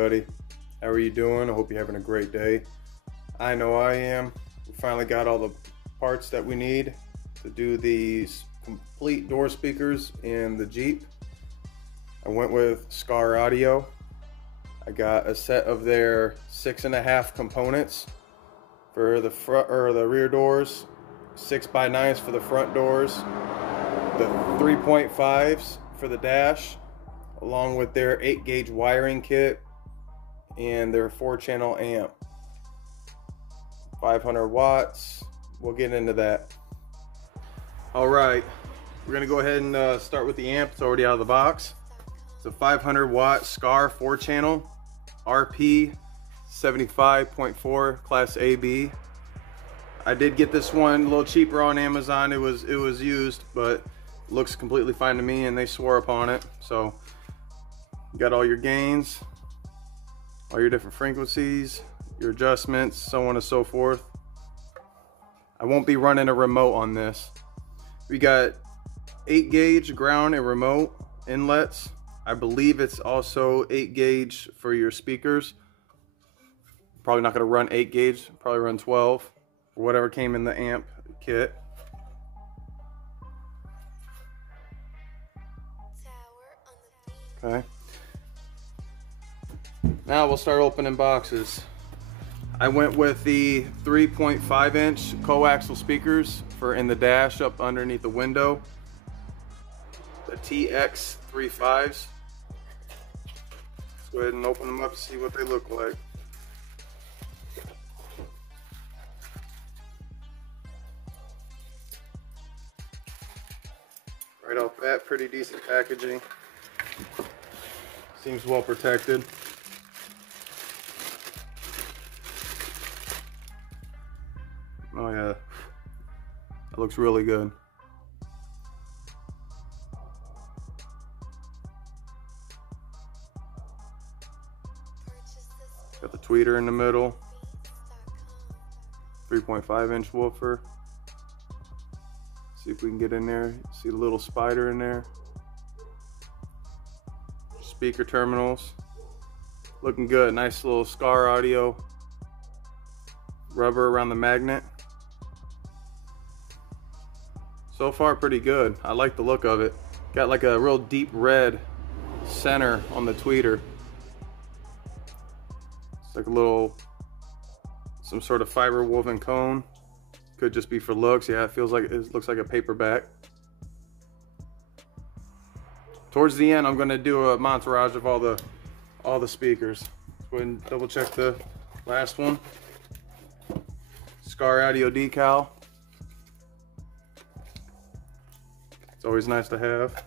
everybody. How are you doing? I hope you're having a great day. I know I am. We finally got all the parts that we need to do these complete door speakers in the Jeep. I went with SKAR Audio. I got a set of their 6.5 components for the front or the rear doors, 6x9s for the front doors, the 3.5s for the dash, along with their 8-gauge wiring kit and their 4-channel amp. 500 watts. We'll get into that. All right, we're gonna go ahead and start with the amp. It's already out of the box. It's a 500 watt SKAR 4-channel RP 75.4 Class AB. I did get this one a little cheaper on Amazon. It was used, but it looks completely fine to me, and they swore upon it. So you got all your gains, all your different frequencies, your adjustments, so on and so forth. I won't be running a remote on this. We got 8-gauge ground and remote inlets. I believe it's also 8-gauge for your speakers. Probably not going to run 8-gauge, probably run 12, or whatever came in the amp kit. Okay. Now we'll start opening boxes. I went with the 3.5 inch coaxial speakers for in the dash up underneath the window. The TX35s. Let's go ahead and open them up to see what they look like. Right off the bat, pretty decent packaging. Seems well protected. Oh yeah, that looks really good. Got the tweeter in the middle. 3.5 inch woofer. See if we can get in there. See the little spider in there. Speaker terminals. Looking good. Nice little SKAR Audio rubber around the magnet. So far pretty good. I like the look of it. Got like a real deep red center on the tweeter. It's like a little, some sort of fiber woven cone. Could just be for looks. Yeah, it feels like it looks like a paperback. Towards the end, I'm going to do a montage of all the speakers. Go ahead and double check the last one. SKAR Audio decal. It's always nice to have.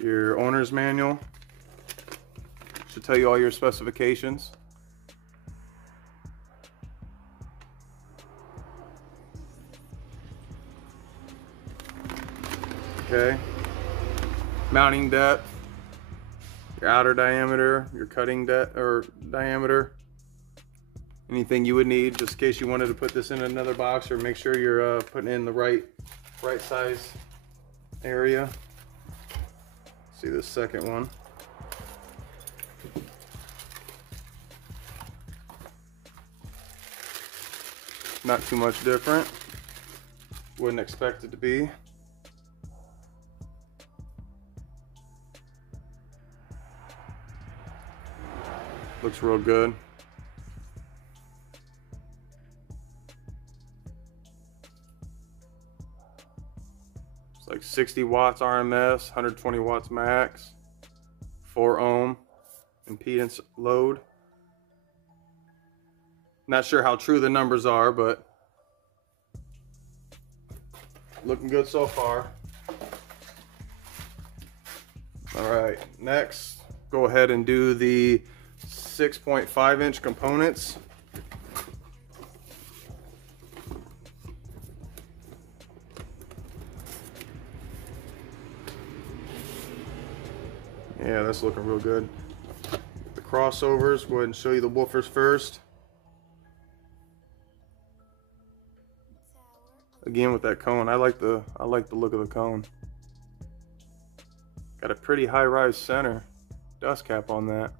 Your owner's manual. Should tell you all your specifications. Okay. Mounting depth. Your outer diameter, your cutting depth or diameter. Anything you would need just in case you wanted to put this in another box, or make sure you're putting in the right size area. See this second one. Not too much different. Wouldn't expect it to be. Looks real good. It's like 60 watts RMS, 120 watts max, 4 ohm impedance load. Not sure how true the numbers are, but looking good so far. All right, next, go ahead and do the 6.5 inch components. Yeah, that's looking real good. The crossovers, go ahead and show you the woofers first. Again with that cone, I like the look of the cone. Got a pretty high rise center. dust cap on that.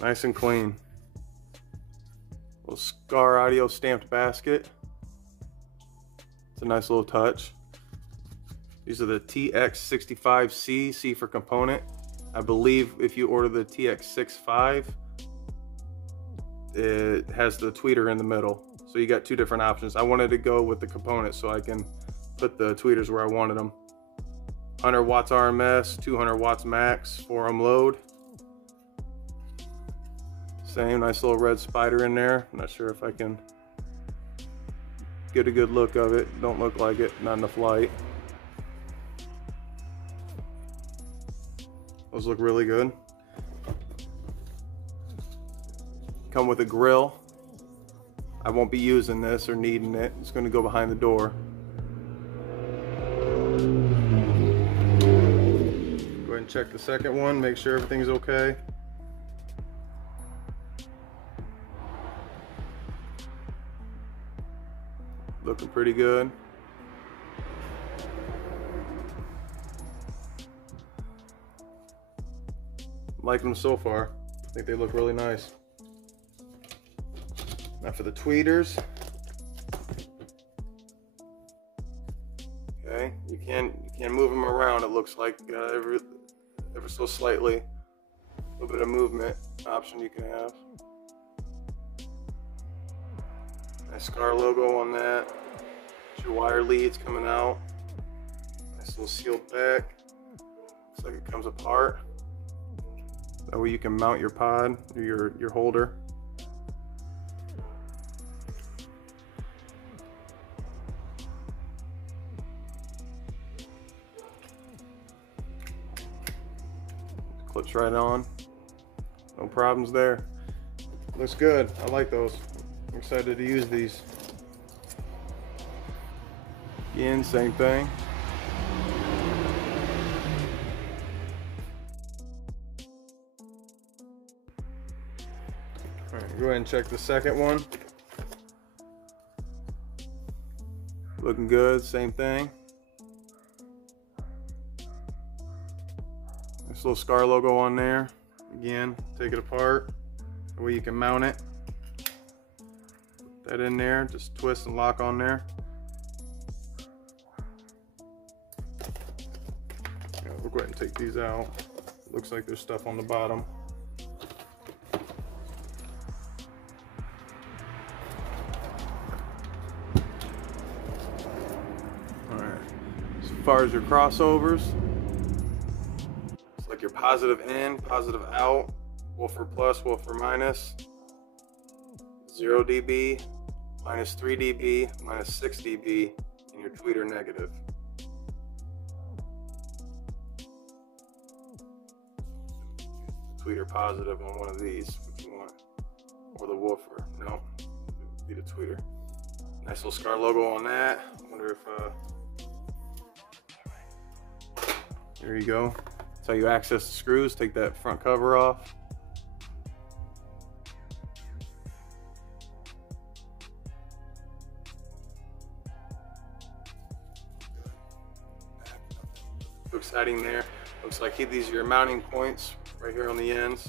Nice and clean. Little SKAR audio stamped basket. It's a nice little touch. These are the TX65C, C for component. I believe if you order the TX65, it has the tweeter in the middle. So you got two different options. I wanted to go with the component so I can put the tweeters where I wanted them. 100 watts RMS, 200 watts max, 4ohm load. Same nice little red spider in there. I'm not sure if I can get a good look of it. Don't look like it, not enough light. Those look really good. Come with a grill. I won't be using this or needing it. It's going to go behind the door. Go ahead and check the second one, make sure everything's okay. Looking pretty good. Liking them so far. I think they look really nice. Now for the tweeters. Okay, you can move them around. It looks like ever so slightly. A little bit of movement option you can have. Nice SKAR logo on that. Your wire leads coming out. Nice little sealed back. Looks like it comes apart. That way you can mount your pod or your holder. Clips right on. No problems there. Looks good. I like those. I'm excited to use these. Again, same thing. All right, go ahead and check the second one. Looking good, same thing. Nice little SKAR logo on there. Again, take it apart. That way you can mount it. Put that in there, just twist and lock on there. We'll go ahead and take these out. Looks like there's stuff on the bottom. Alright, as far as your crossovers, it's like your positive in, positive out, woofer plus, woofer minus, 0 dB, minus 3 dB, minus 6 dB, and your tweeter negative. Tweeter positive on one of these if you want, or the woofer. No, be the tweeter. Nice little SKAR logo on that. I wonder if there you go. That's how you access the screws. Take that front cover off. Too exciting there. Looks like these are your mounting points right here on the ends.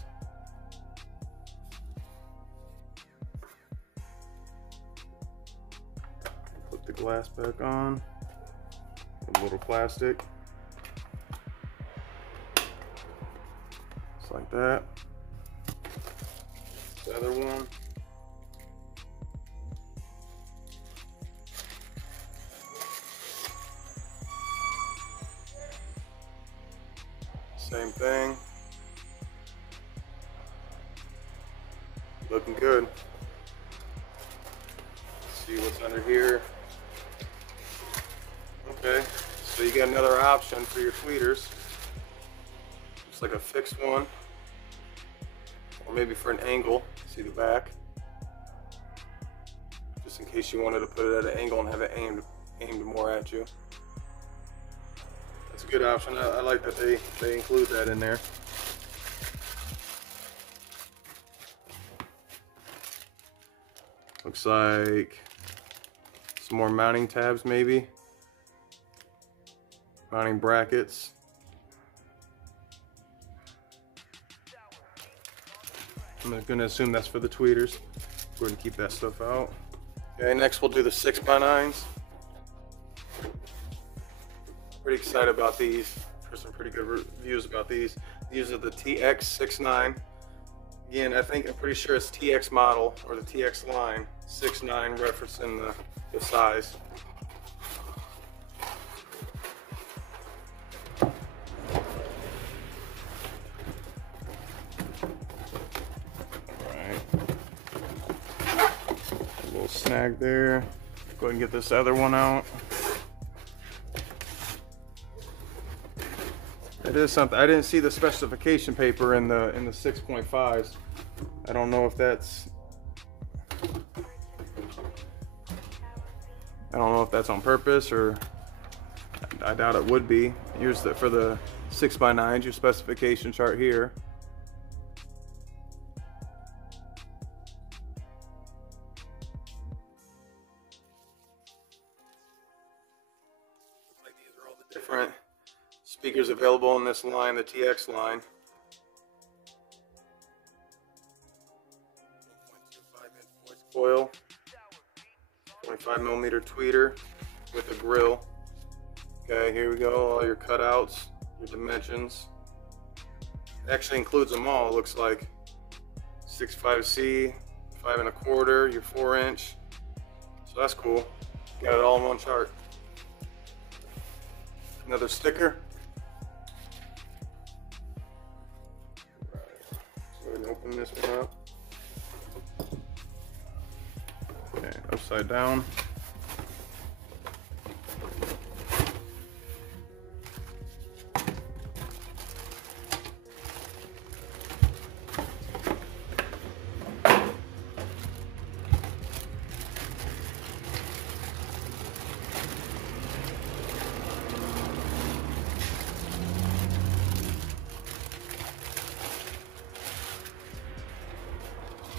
Put the glass back on. A little plastic. Just like that. The other one. Same thing. Looking good. Let's see what's under here. Okay, so you got another option for your tweeters. Looks like a fixed one, or maybe for an angle. See the back, just in case you wanted to put it at an angle and have it aimed more at you. That's a good option. I like that they include that in there. Looks like some more mounting tabs maybe. mounting brackets. I'm gonna assume that's for the tweeters. We're gonna keep that stuff out. Okay, next we'll do the 6x9s. Pretty excited about these. There's some pretty good reviews about these. These are the TX69. Again, I'm pretty sure it's TX model or the TX line. 6.9 referencing the size. Snag there. Go ahead and get this other one out. It is something. I didn't see the specification paper in the 6.5s. I don't know if that's. I don't know if that's on purpose, or I doubt it would be. Here's for the 6x9s, your specification chart here. Different speakers available in this line, the TX line. 1.25-inch voice coil, 25mm tweeter with a grill. Okay, here we go, all your cutouts, your dimensions. It actually includes them all, it looks like. 6.5C, 5 1/4, your 4-inch. So that's cool. Got it all in one chart. Another sticker. Right. Go ahead and open this one up. Okay, upside down.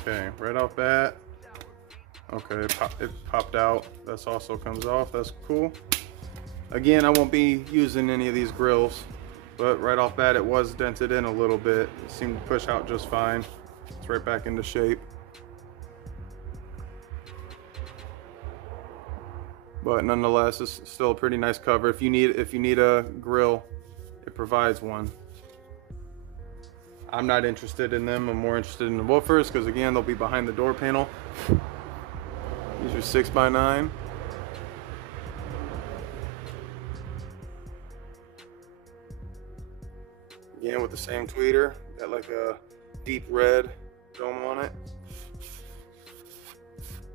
Okay, right off bat. Okay, it popped out. This also comes off. That's cool. Again, I won't be using any of these grills, but right off bat it was dented in a little bit. It seemed to push out just fine. It's right back into shape. But nonetheless, it's still a pretty nice cover. If you need a grill, it provides one. I'm not interested in them. I'm more interested in the woofers because again, they'll be behind the door panel. These are 6x9. Again, with the same tweeter. Got like a deep red dome on it.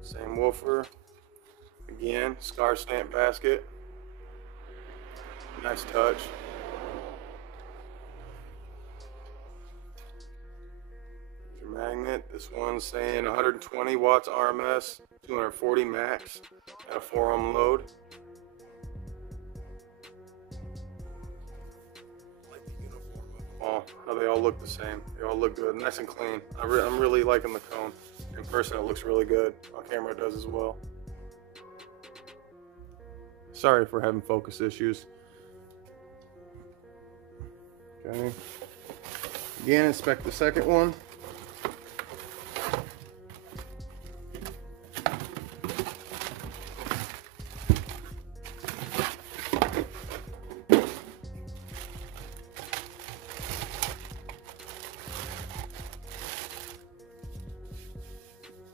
Same woofer. Again, SKAR stamp basket. Nice touch. Magnet. This one's saying 120 watts RMS, 240 max at a 4-ohm load. Like the uniform of them all, how they all look the same. They all look good, nice and clean. I'm really liking the cone. In person, it looks really good. On camera, it does as well. Sorry for having focus issues. Okay. Again, inspect the second one.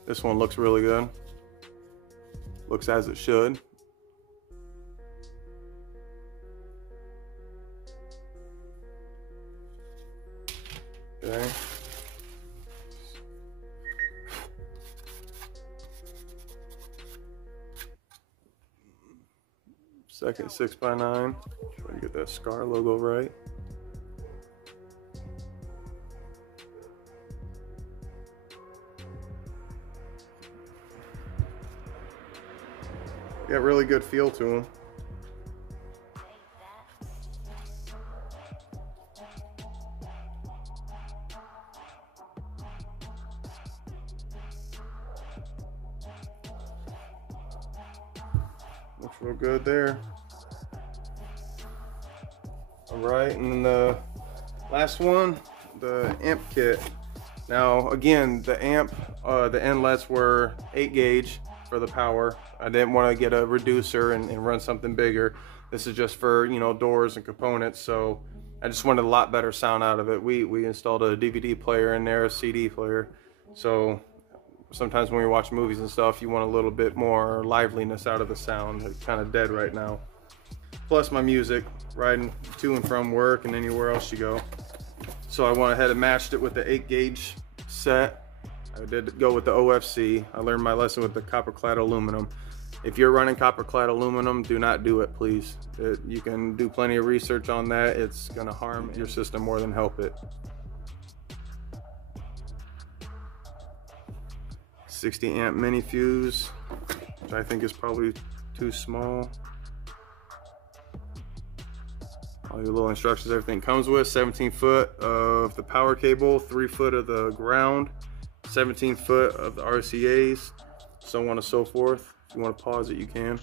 This one looks really good. Looks as it should. Okay. Second 6x9. Try to get that SKAR logo right. Got really good feel to them. Looks real good there. All right, and then the last one, the amp kit. Now again, the amp, the inlets were 8 gauge for the power. I didn't want to get a reducer and run something bigger. This is just for, you know, doors and components, so I just wanted a lot better sound out of it. We installed a DVD player in there, a CD player, so sometimes when we watch movies and stuff, you want a little bit more liveliness out of the sound. It's kind of dead right now. Plus my music, riding to and from work and anywhere else you go. So I went ahead and matched it with the 8 gauge set. I did go with the OFC. I learned my lesson with the copper clad aluminum. If you're running copper clad aluminum, do not do it, please. You can do plenty of research on that. It's gonna harm your system more than help it. 60 amp mini fuse, which I think is probably too small. All your little instructions, everything comes with. 17 foot of the power cable, 3 foot of the ground, 17 foot of the RCAs, so on and so forth. If you want to pause it, you can.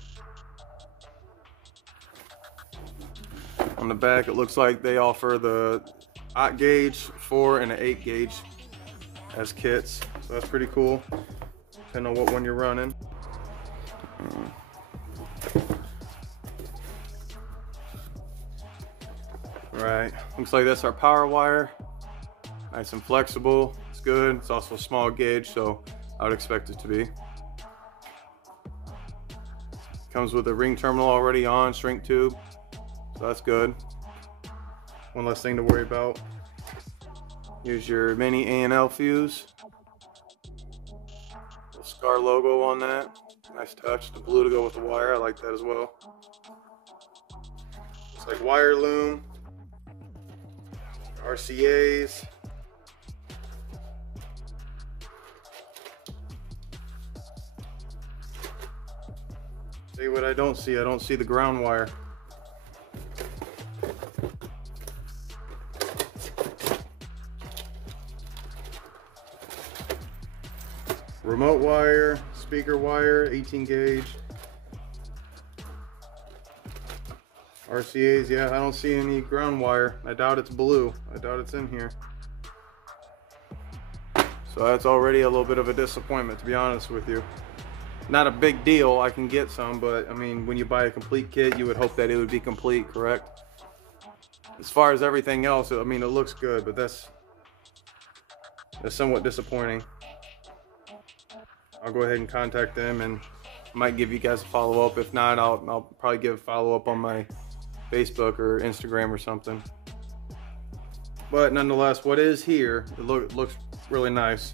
On the back, it looks like they offer the 8 gauge, 4 and an 8 gauge as kits, so that's pretty cool, depending on what one you're running. Right, looks like that's our power wire. Nice and flexible, it's good. It's also a small gauge, so I would expect it to be. Comes with a ring terminal already on, shrink tube, so that's good. One less thing to worry about. Here's your mini A&L fuse. Little SKAR logo on that. Nice touch. The blue to go with the wire, I like that as well. It's like wire loom. RCAs. See what I don't see? I don't see the ground wire. Remote wire, speaker wire, 18 gauge. RCAs, yeah, I don't see any ground wire. I doubt it's blue. I doubt it's in here. So that's already a little bit of a disappointment, to be honest with you. Not a big deal, I can get some, but I mean, when you buy a complete kit, you would hope that it would be complete, correct? As far as everything else, I mean, it looks good, but that's somewhat disappointing. I'll go ahead and contact them and might give you guys a follow-up. If not, I'll probably give a follow-up on my Facebook or Instagram or something. But nonetheless, what is here, it looks really nice.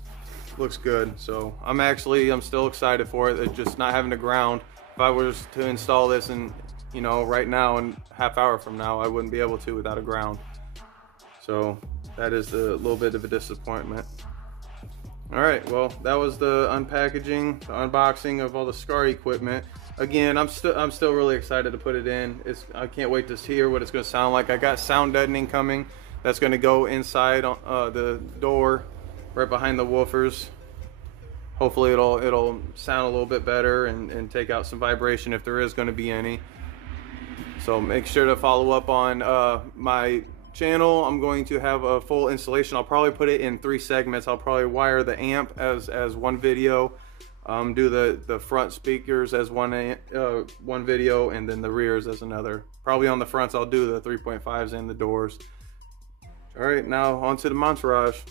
Looks good. So I'm still excited for it. It's just not having to ground. If I was to install this and, you know, right now and half hour from now, I wouldn't be able to without a ground. So that is a little bit of a disappointment. All right, well, that was the unpackaging, the unboxing of all the SKAR equipment. Again, I'm still really excited to put it in. I can't wait to hear what it's going to sound like. I got sound deadening coming. That's going to go inside the door, right behind the woofers. Hopefully, it'll sound a little bit better and take out some vibration if there is going to be any. So make sure to follow up on my channel. I'm going to have a full installation. I'll probably put it in 3 segments. I'll probably wire the amp as one video, do the front speakers as one video, and then the rears as another. Probably on the fronts I'll do the 3.5s and the doors. All right, now on to the montage.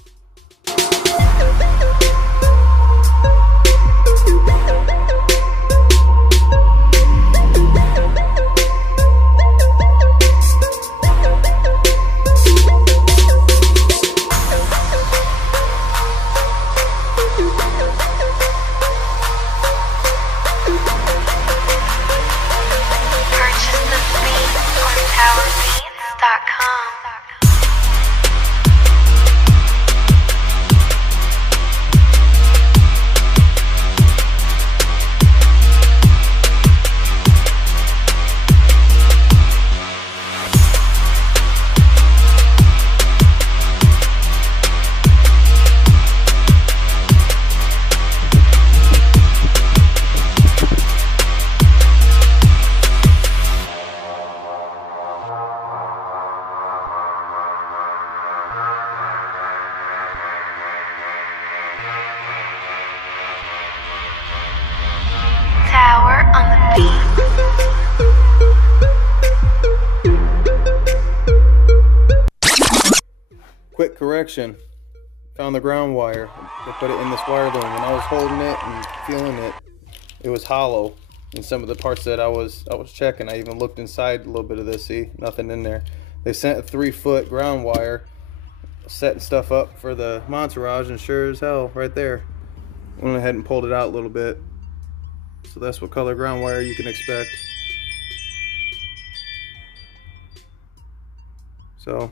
on the beat. Quick correction. Found the ground wire. I put it in this wire loom. When I was holding it and feeling it, it was hollow. And some of the parts that I was checking, I even looked inside a little bit of this. See, nothing in there. They sent a 3-foot ground wire, setting stuff up for the Montourage, and sure as hell, right there, went ahead and pulled it out a little bit. So that's what color ground wire you can expect. So,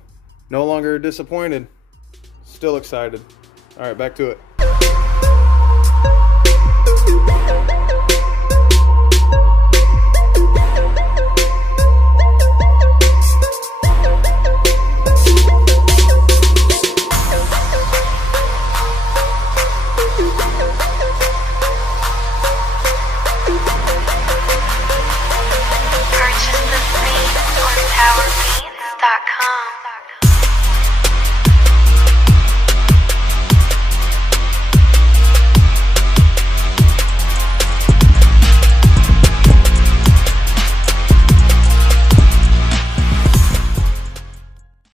no longer disappointed. Still excited. All right, back to it.